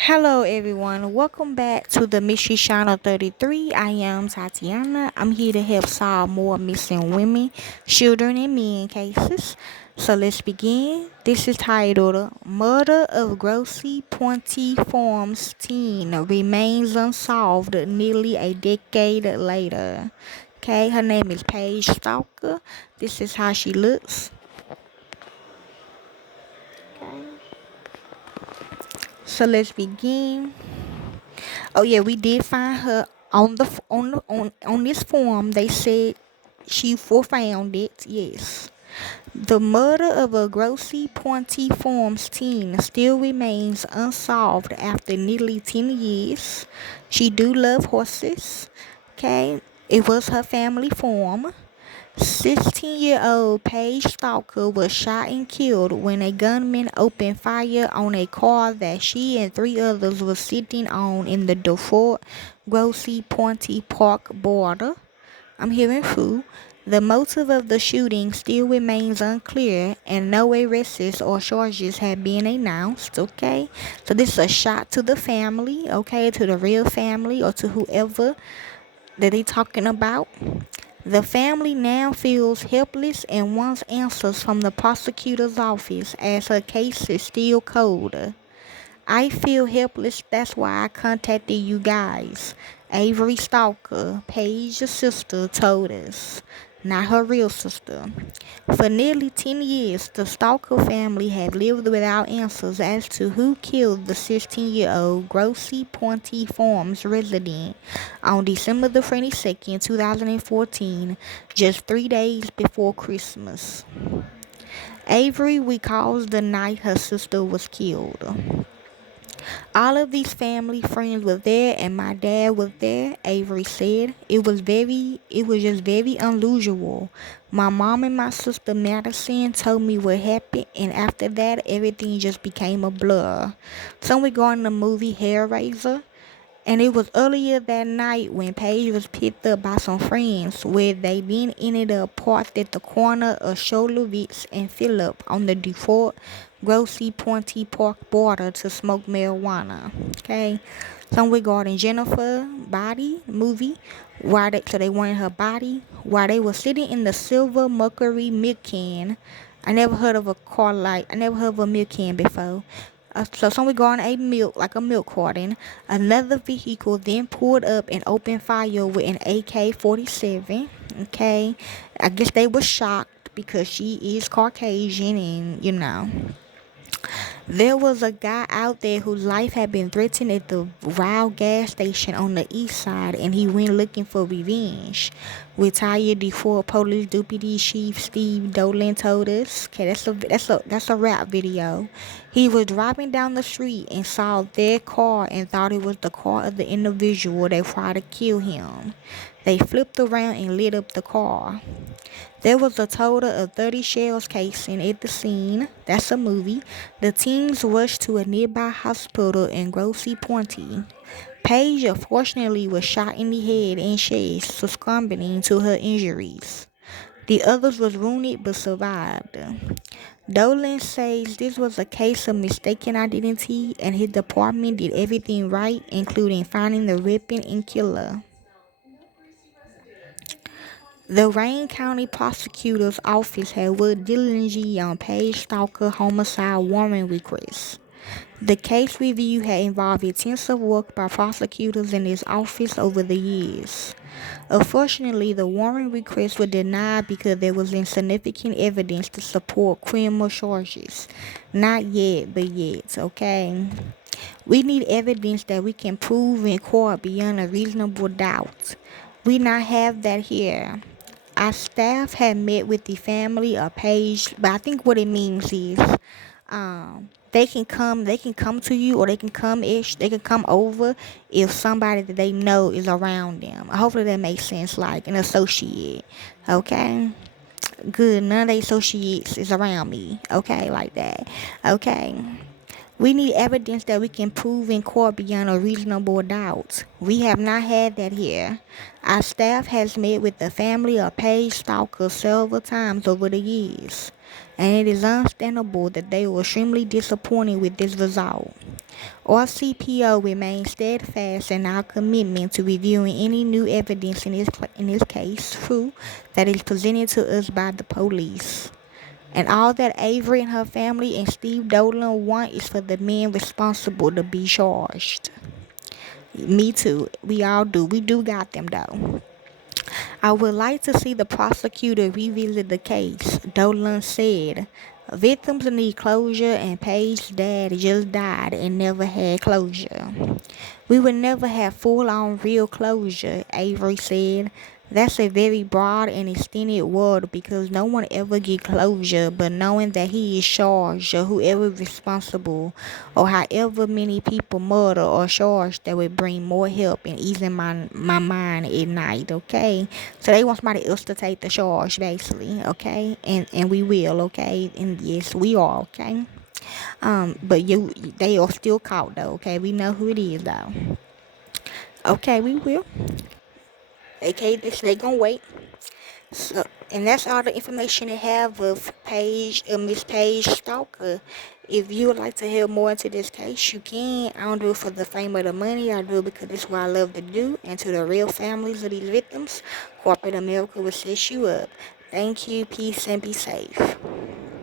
Hello everyone, welcome back to the Mystery Channel 33. I am Tatiana. I'm here to help solve more missing women, children, and men cases. So let's begin. This is titled Murder of Grosse Pointe Farms Teen Remains Unsolved Nearly a Decade Later. Okay, her name is Paige Stalker. This is how she looks. Okay. So let's begin. Oh yeah, we did find her on the on this form. They said she found it. Yes, the murder of a Grosse Pointe Farms teen still remains unsolved after nearly 10 years. She do love horses. Okay, it was her family farm. 16-year-old Paige Stalker was shot and killed when a gunman opened fire on a car that she and three others were sitting on in the Detroit Grosse Pointe Park border. I'm hearing food. The motive of the shooting still remains unclear, and no arrests or charges have been announced. Okay, so this is a shot to the family. Okay, to the real family or to whoever that they talking about. The family now feels helpless and wants answers from the prosecutor's office as her case is still cold. I feel helpless, that's why I contacted you guys. Avery Stalker, Paige's sister, told us. Not her real sister. For nearly 10 years, the Stalker family have lived without answers as to who killed the 16-year-old Grosse Pointe Farms resident on December the 22nd, 2014, just 3 days before Christmas. Avery recalls the night her sister was killed. All of these family friends were there and my dad was there, Avery said. It was just very unusual. My mom and my sister Madison told me what happened, and after that everything just became a blur. Some regarding the movie Hellraiser. And it was earlier that night when Paige was picked up by some friends, where they then ended up parked at the corner of Sholovitz and Phillip on the Default Grosse Pointe Park border to smoke marijuana. Okay, some regarding Jennifer body movie, so they wanted her body while they were sitting in the silver Mercury milk can. I never heard of I never heard of a milk can before. So someone going a milk, like a milk carton. Another vehicle then pulled up and opened fire with an AK-47. Okay, I guess they were shocked because she is Caucasian, and there was a guy out there whose life had been threatened at the Rao gas station on the east side, and he went looking for revenge. Retired Detroit Police Deputy Chief Steve Dolan told us. Okay, that's a rap video. He was driving down the street and saw their car and thought it was the car of the individual that tried to kill him. They flipped around and lit up the car. There was a total of 30 shells casing at the scene. That's a movie. The teams rushed to a nearby hospital in Grosse Pointe. Paige unfortunately was shot in the head and chest, succumbing to her injuries. The others was wounded but survived. Dolan says this was a case of mistaken identity and his department did everything right, including finding the weapon and killer. The Wayne County Prosecutor's Office had worked diligently on Paige Stalker homicide warrant requests. The case review had involved intensive work by prosecutors in his office over the years. Unfortunately, the warrant requests were denied because there was insignificant evidence to support criminal charges. Not yet, but yet, okay? We need evidence that we can prove in court beyond a reasonable doubt. We not have that here. Our staff had met with the family of Paige, but I think what it means is they can come to you, or they can come over if somebody that they know is around them. Hopefully that makes sense, like an associate. Okay, good, none of the associates is around me. Okay, like that. Okay, we need evidence that we can prove in court beyond a reasonable doubt. We have not had that here. Our staff has met with the family of Paige Stalker several times over the years, and it is understandable that they were extremely disappointed with this result. Our CPO remains steadfast in our commitment to reviewing any new evidence in this case, true, that is presented to us by the police. And all that Avery and her family and Steve Dolan want is for the men responsible to be charged. Me too. We all do. We do got them though. I would like to see the prosecutor revisit the case, Dolan said. Victims need closure and Paige's dad just died and never had closure. We would never have full-on real closure, Avery said. That's a very broad and extended word because no one ever get closure, but knowing that he is charged or whoever is responsible or however many people murder or charged, that would bring more help and easing my mind at night, okay? So they want somebody else to take the charge basically, okay? And we will, okay? And yes, we are, okay? But they are still caught though, okay? We know who it is though. Okay, we will. Okay, they gonna wait. So, and that's all the information they have of Miss Paige Stalker. If you would like to hear more into this case, you can. I don't do it for the fame or the money. I do it because it's what I love to do. And to the real families of these victims, corporate America will set you up. Thank you, peace, and be safe.